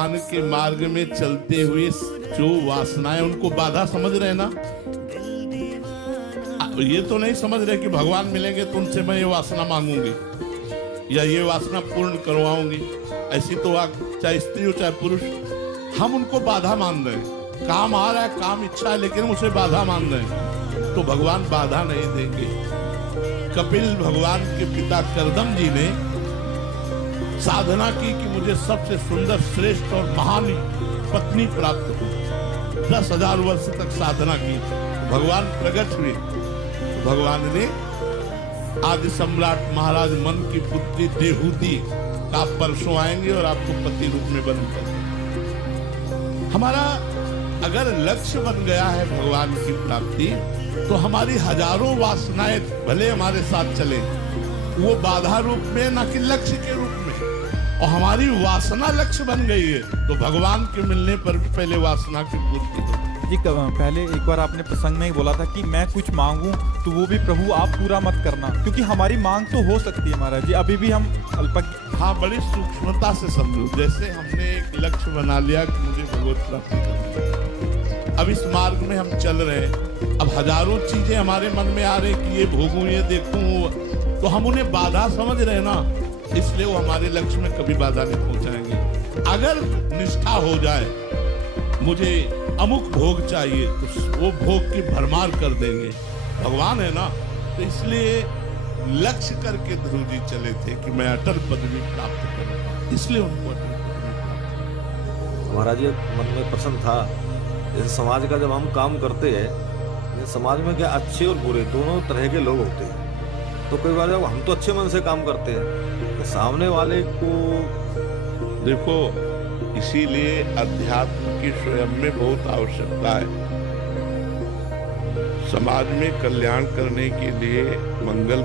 भगवान के मार्ग में चलते हुए जो वासनाएं उनको बाधा समझ रहे ना, ये तो नहीं समझ रहे कि भगवान मिलेंगे तो उनसे मैं ये वासना मांगूंगी या ये वासना पूर्ण करवाऊंगी। ऐसी तो चाहे स्त्री हो चाहे पुरुष, हम उनको बाधा मान रहे हैं। काम आ रहा है, काम इच्छा है, लेकिन हम उसे बाधा मान रहे हैं, तो भगवान बाधा नहीं देंगे। कपिल भगवान के पिता करदम जी ने साधना की कि मुझे सबसे सुंदर, श्रेष्ठ और महान पत्नी प्राप्त हो। 10,000 वर्ष तक साधना की, भगवान प्रकट हुए। भगवान ने आदि सम्राट महाराज मन की पुत्री देहूती का आप परसों आएंगे और आपको पति रूप में बंद कर। हमारा अगर लक्ष्य बन गया है भगवान की प्राप्ति, तो हमारी हजारों वासनाएं भले हमारे साथ चले, वो बाधा रूप में ना कि लक्ष्य के रूप में। और हमारी वासना लक्ष्य बन गई है, तो भगवान के मिलने पर भी पहले वासना की पूर्ति हो। जी, पहले एक बार आपने प्रसंग में ही बोला था कि मैं कुछ मांगूं तो वो भी प्रभु आप पूरा मत करना, क्योंकि हमारी मांग तो हो सकती है महाराज जी, अभी भी हम अल्पज्ञ। हाँ, बड़ी सूक्ष्मता से समझो। जैसे हमने एक लक्ष्य बना लिया कि मुझे भगवत प्राप्ति करनी है, अब इस मार्ग में हम चल रहे हैं, अब हजारों चीजें हमारे मन में आ रही कि ये भोगूं, ये देखूं, तो हम उन्हें बाधा समझ रहे हैं ना, इसलिए वो हमारे लक्ष्य में कभी बाधा नहीं पहुंचाएंगे। अगर निष्ठा हो जाए, मुझे अमुक भोग चाहिए, तो वो भोग की भरमार कर देंगे। भगवान है ना, तो इसलिए लक्ष्य करके ध्रुव जी चले थे कि मैं अटल पदवी प्राप्त करूं, इसलिए उनको अटल पदवी प्राप्त। महाराज जी मन में प्रश्न था, जैसे समाज का जब हम काम करते हैं, समाज में क्या अच्छे और बुरे दोनों तरह के लोग होते हैं, तो कई बार जब हम तो अच्छे मन से काम करते हैं, तो सामने वाले को देखो, इसीलिए अध्यात्म की स्वयं में बहुत आवश्यकता है। समाज में कल्याण करने के लिए, मंगल